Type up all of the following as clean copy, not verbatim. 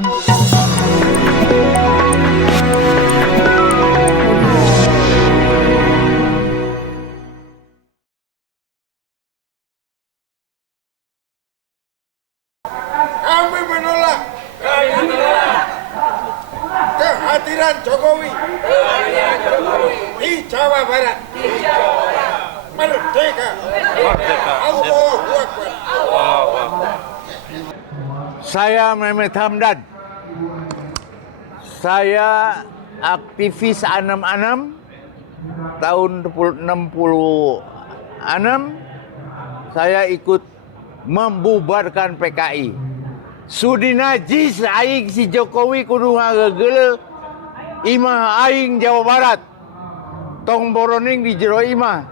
Kami menolak kehadiran Jokowi di Jawa Barat. Merdeka. Allahu Akbar. Saya Mehmet Hamdan. Saya aktivis 66 tahun 66. Saya ikut membubarkan PKI. Sudi najis aing si Jokowi kudu ngageule imah aing Jawa Barat. Tong boroning di jero imah.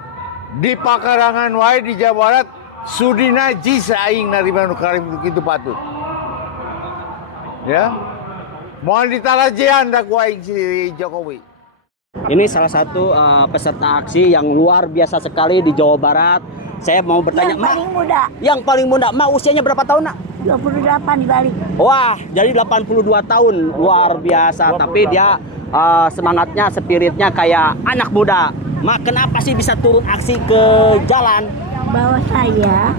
Di pakarangan wae di Jawa Barat sudi najis aing narima nu karim kitu patut. Ya. Mohon ditarajean dak aing si Jokowi. Ini salah satu peserta aksi yang luar biasa sekali di Jawa Barat. Saya mau bertanya, yang paling muda. Yang paling muda, Mak usianya berapa tahun, Nak? 28 dibalik. Wah, jadi 82 tahun, luar biasa. Tapi dia semangatnya, spiritnya kayak anak muda. Mak, kenapa sih bisa turun aksi ke jalan? Bahwa saya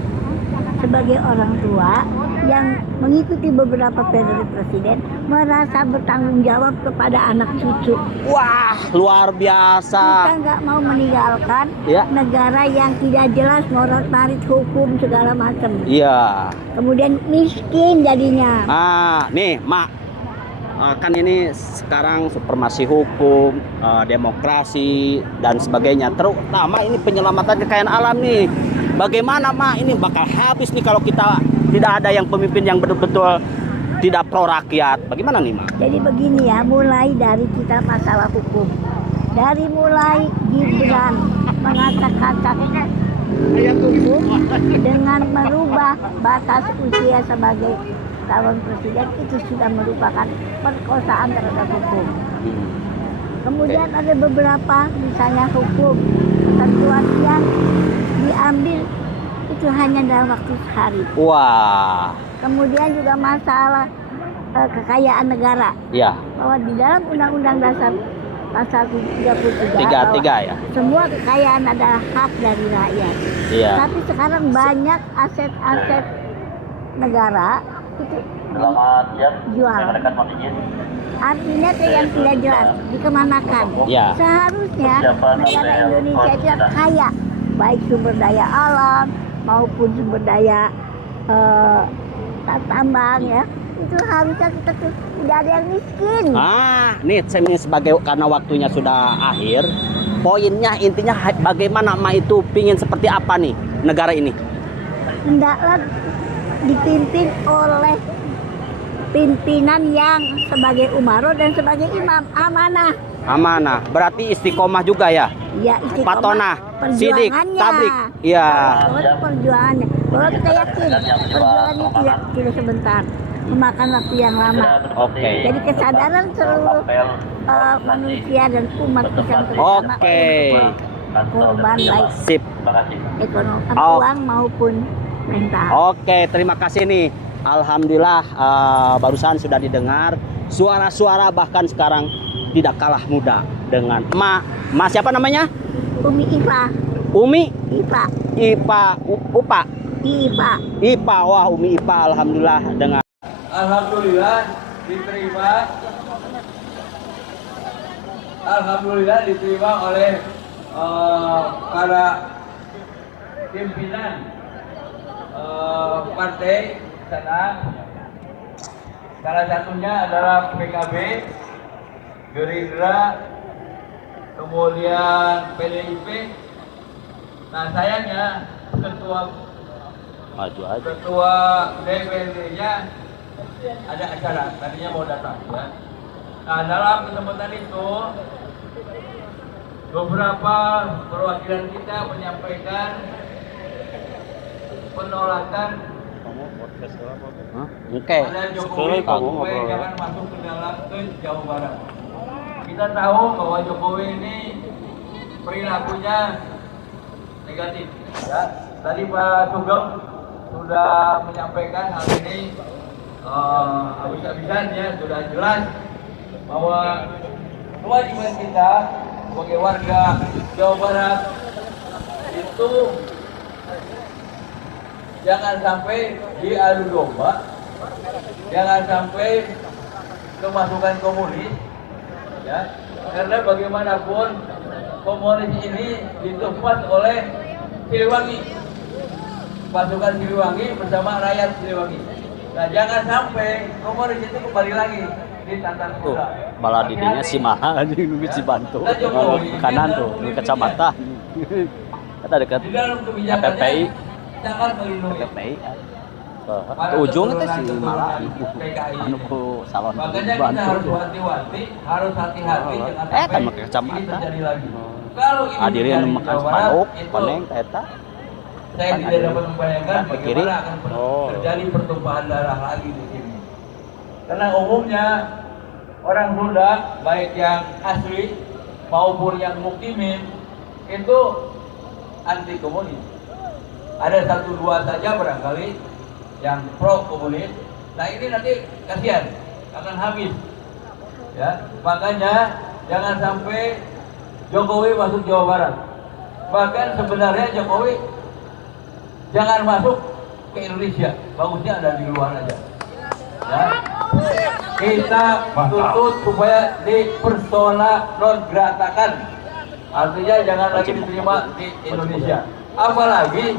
sebagai orang tua yang mengikuti beberapa periode presiden merasa bertanggung jawab kepada anak cucu. Wah, luar biasa. Kita nggak mau meninggalkan negara yang tidak jelas moral-marit hukum segala macam. Iya. Kemudian miskin jadinya. Nih, Mak. Kan ini sekarang supremasi hukum, demokrasi dan sebagainya. Terutama ini penyelamatan kekayaan alam nih. Bagaimana, Mak? Ini bakal habis nih kalau kita tidak ada yang pemimpin yang betul-betul tidak pro rakyat. Bagaimana nih, Mak? Jadi begini ya, mulai dari kita masalah hukum. Dari mulai Gibran mengacak-acak hukum dengan merubah batas usia sebagai calon presiden, itu sudah merupakan perkosaan terhadap hukum. Kemudian ada beberapa misalnya hukum ketentuan yang diambil itu hanya dalam waktu sehari. Wah. Kemudian juga masalah kekayaan negara. Ya. Bahwa di dalam Undang-Undang Dasar pasal 33 ya. Semua kekayaan adalah hak dari rakyat. Iya. Tapi sekarang banyak aset-aset negara itu dijual. Artinya itu yang tidak jelas dikemanakan. Ya. Seharusnya negara Indonesia itu kaya, baik sumber daya alam maupun sumber daya tambang ya. Itu harusnya kita tidak ada yang miskin. Nih saya sebagai karena waktunya sudah akhir. Poinnya intinya bagaimana Mak itu pingin seperti apa nih negara ini? Hendaklah dipimpin oleh pimpinan yang sebagai umaro dan sebagai imam, amanah. Amanah, berarti istiqomah juga ya? Ya, istiqomah. Patonah, sidik, tablik. Iya. Perjuangannya. Bahwa kita yakin perjuangannya tidak sebentar, memakan waktu yang lama. Oke. Jadi kesadaran seluruh manusia dan umat Islam terutama korban baik ekonomi, uang maupun mental. Oke, terima kasih nih. Alhamdulillah barusan sudah didengar suara-suara bahkan sekarang tidak kalah muda dengan Ma siapa namanya? Umi Ipa. Umi Ipa. Upa. Ipa. Wah, Umi Ipa alhamdulillah dengan Alhamdulillah diterima oleh para pimpinan partai sana. Salah satunya adalah PKB, Gerindra, kemudian PDIP. Nah sayangnya ketua DPRD-nya ada acara, tadinya mau datang ya. Nah dalam kesempatan itu beberapa perwakilan kita menyampaikan penolakan pada Jokowi supaya jangan masuk ke Jawa Barat. Kita tahu bahwa Jokowi ini perilakunya negatif. Ya, tadi Pak Sugeng sudah menyampaikan hal ini habis-habisan ya sudah jelas bahwa kewajiban kita sebagai warga Jawa Barat itu jangan sampai diadu domba, jangan sampai kemasukan komunis, ya, karena bagaimanapun komunis ini ditumpas oleh Siliwangi, pasukan Siliwangi bersama rakyat Siliwangi. Nah, jangan sampai komunis itu kembali lagi di tantan Tuh, kuda. bala didinya si Maha di Nubit si Bantu. Kanan tuh, di kecamatan. Kata dekat Di dalam kebijakannya PPI. sangat melindungi. PPI. Ke ujung itu si Malah. Anu ku salon Makanya kita Bantu. harus hati-hati, harus hati-hati jangan Eh, sampai sama ke kecamatan. ini terjadi lagi. Kalau ini Adiri terjadi anu di makan Jawa Barat, spanduk, itu koneng eta. saya Kan tidak ada dapat membayangkan ke kiri. bagaimana akan terjadi pertumpahan darah lagi di sini. Karena umumnya orang Sunda, baik yang asli maupun yang mukimin, itu anti komunis. Ada satu dua saja barangkali yang pro komunis. Nah ini nanti kasihan akan habis. Ya, makanya jangan sampai Jokowi masuk Jawa Barat. Bahkan sebenarnya Jokowi jangan masuk ke Indonesia, bagusnya ada di luar aja. Ya. Kita tuntut supaya dipersona non gratakan, artinya jangan lagi diterima di Indonesia. Apalagi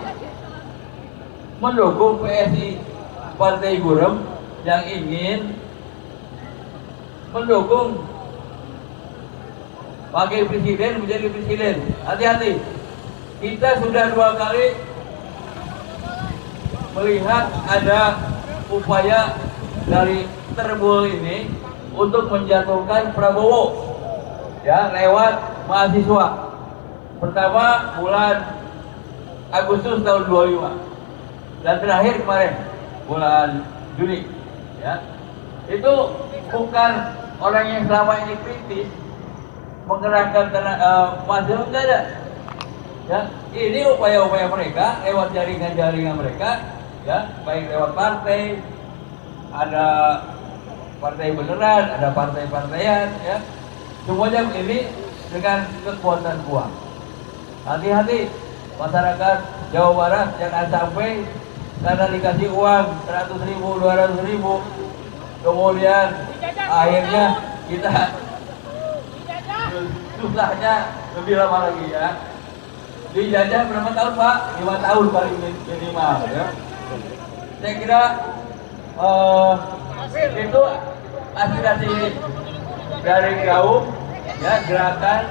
mendukung PSI Partai Gurem yang ingin mendukung wakil presiden menjadi presiden. Hati-hati, kita sudah 2 kali melihat ada upaya dari Terbul ini untuk menjatuhkan Prabowo, ya, lewat mahasiswa. Pertama bulan Agustus tahun 25 dan terakhir kemarin bulan Juni, ya. Itu bukan orang yang selama ini kritis menggerakkan mahasiswa, tidak ada. Ya, ini upaya-upaya mereka lewat jaringan-jaringan mereka, ya, baik lewat partai, ada partai beneran, ada partai-partaian, ya, semuanya ini dengan kekuatan uang. Hati-hati masyarakat Jawa Barat, jangan sampai karena dikasih uang 100.000, 200.000, kemudian akhirnya kita susahnya lebih lama lagi, ya. Dijajah berapa tahun, Pak? 5 tahun paling minimal, ya. Saya kira itu aspirasi dari kaum, ya, gerakan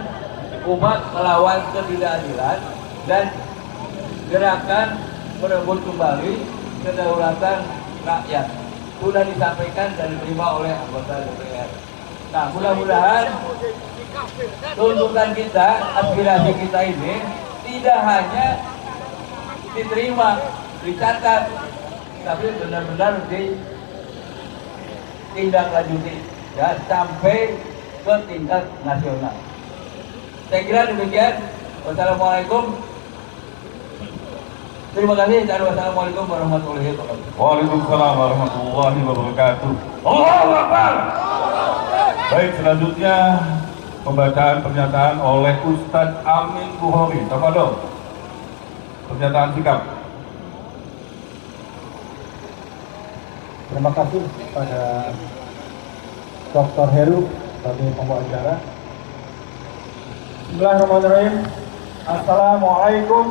umat melawan ketidakadilan dan gerakan merebut kembali kedaulatan rakyat. Sudah disampaikan dan diterima oleh anggota DPR. Nah, mudah-mudahan tuntutan kita, aspirasi kita ini tidak hanya diterima, dicatat, tapi benar-benar ditindaklanjuti, ya, sampai ke tingkat nasional. Saya kira demikian. Wassalamualaikum. Terima kasih. Wassalamualaikum warahmatullahi wabarakatuh. Waalaikumsalam warahmatullahi wabarakatuh. Allahu Akbar. Baik, selanjutnya pembacaan pernyataan oleh Ustadz Amin Bukhari. Tafadhol. Pernyataan sikap. Terima kasih pada Dr. Heru sebagai pembawa acara. Bismillahirrahmanirrahim. Assalamualaikum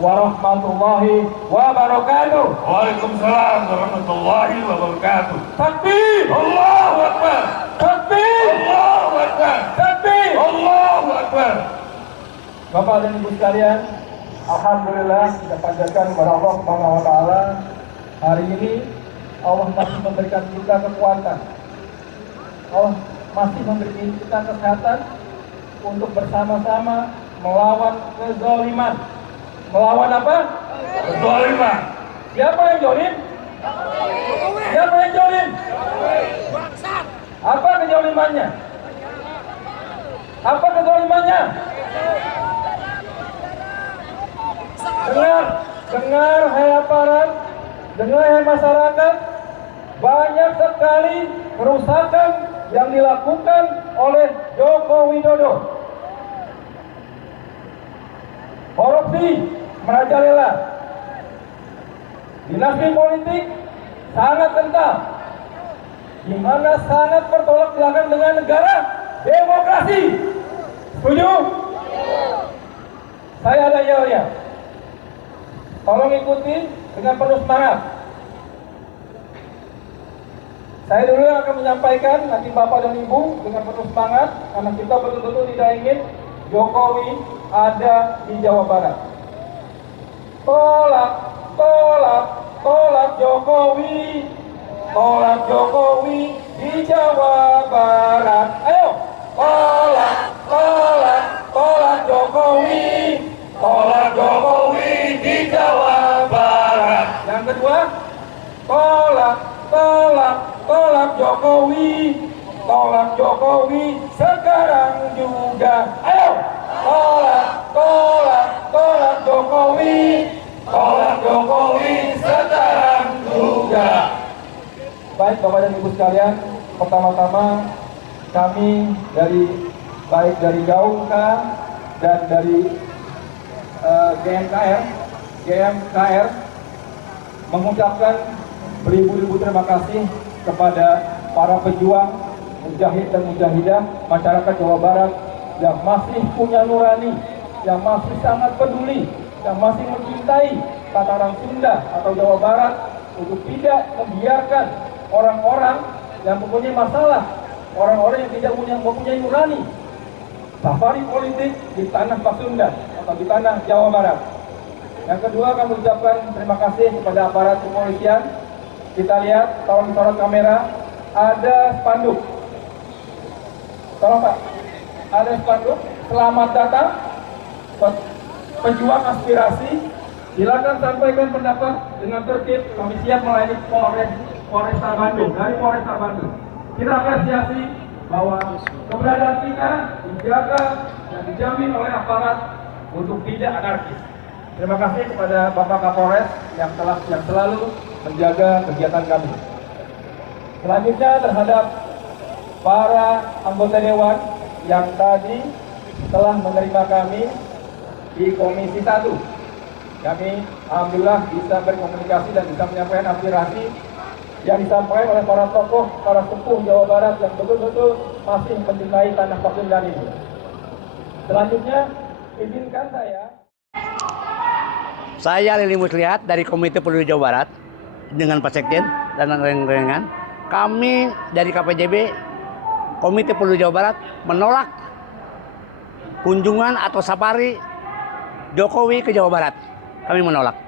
warahmatullahi wabarakatuh. Waalaikumsalam warahmatullahi wabarakatuh. Takbir! Allahu Akbar. Takbir! Allahu Akbar. Takbir! Allahu Akbar. Bapak dan Ibu sekalian, alhamdulillah kita panjatkan kepada Allah Subhanahu wa taala. Hari ini Allah masih memberikan kita kekuatan. Allah masih memberikan kita kesehatan untuk bersama-sama melawan kezaliman. Melawan apa? Kezaliman. Siapa yang zalim? Siapa yang zalim? Apa kezalimannya? Apa kezalimannya? Dengar hai aparat, dengar hai masyarakat. banyak sekali kerusakan yang dilakukan oleh Joko Widodo. Korupsi merajalela. Dinasti politik sangat kental, di mana sangat bertolak belakang dengan negara demokrasi. Setuju? Saya ada yelnya. Tolong ikuti dengan penuh semangat. Saya dulu yang akan menyampaikan, nanti Bapak dan Ibu dengan penuh semangat, karena kita betul-betul tidak ingin Jokowi ada di Jawa Barat. Tolak, tolak, tolak Jokowi, tolak Jokowi di Jawa Barat. Ayo, tolak, tolak, tolak Jokowi, tolak Jokowi di Jawa Barat. Yang kedua, tolak, tolak, tolak Jokowi, tolak Jokowi sekarang juga. Ayo, tolak, tolak, tolak Jokowi, tolak Jokowi sekarang juga. Baik Bapak dan Ibu sekalian, pertama-tama kami baik dari GAUK dan dari GMKR mengucapkan beribu-ribu terima kasih kepada para pejuang, mujahid dan mujahidah masyarakat Jawa Barat yang masih punya nurani, yang masih sangat peduli, yang masih mencintai tataran Sunda atau Jawa Barat untuk tidak membiarkan orang-orang yang mempunyai masalah, orang-orang yang tidak mempunyai nurani safari politik di tanah Pasundan atau di tanah Jawa Barat. Yang kedua, kami ucapkan terima kasih kepada aparat kepolisian. Kita lihat, tolong sorot kamera, ada spanduk. Tolong Pak, ada spanduk, selamat datang pejuang aspirasi. Silakan sampaikan pendapat dengan tertib, kami siap melayani Polresta Bandung, dari Polresta Bandung. Kita apresiasi bahwa keberadaan kita dijaga dan dijamin oleh aparat untuk tidak anarkis. Terima kasih kepada Bapak Kapolres yang selalu menjaga kegiatan kami. Selanjutnya terhadap para anggota dewan yang tadi telah menerima kami di Komisi 1. Kami alhamdulillah bisa berkomunikasi dan bisa menyampaikan aspirasi yang disampaikan oleh para tokoh, para sepuh Jawa Barat yang betul-betul masih mencintai tanah Pasundan ini. Selanjutnya, izinkan Saya Lili Muslihat dari Komite Peduli Jawa Barat dengan Pak Sekjen dan rekan-rekan. Kami dari KPJB Komite Peduli Jawa Barat menolak kunjungan atau safari Jokowi ke Jawa Barat. Kami menolak.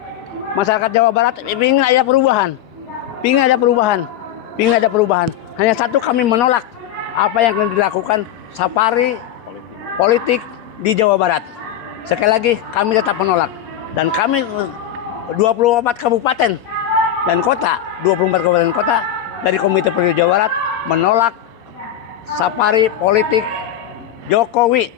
Masyarakat Jawa Barat ingin ada perubahan. Ingin ada perubahan. Hanya satu, kami menolak apa yang dilakukan safari politik di Jawa Barat. Sekali lagi kami tetap menolak. Dan kami 24 kabupaten dan kota, 24 kabupaten kota dari Komite Peduli Jawa Barat menolak safari politik Jokowi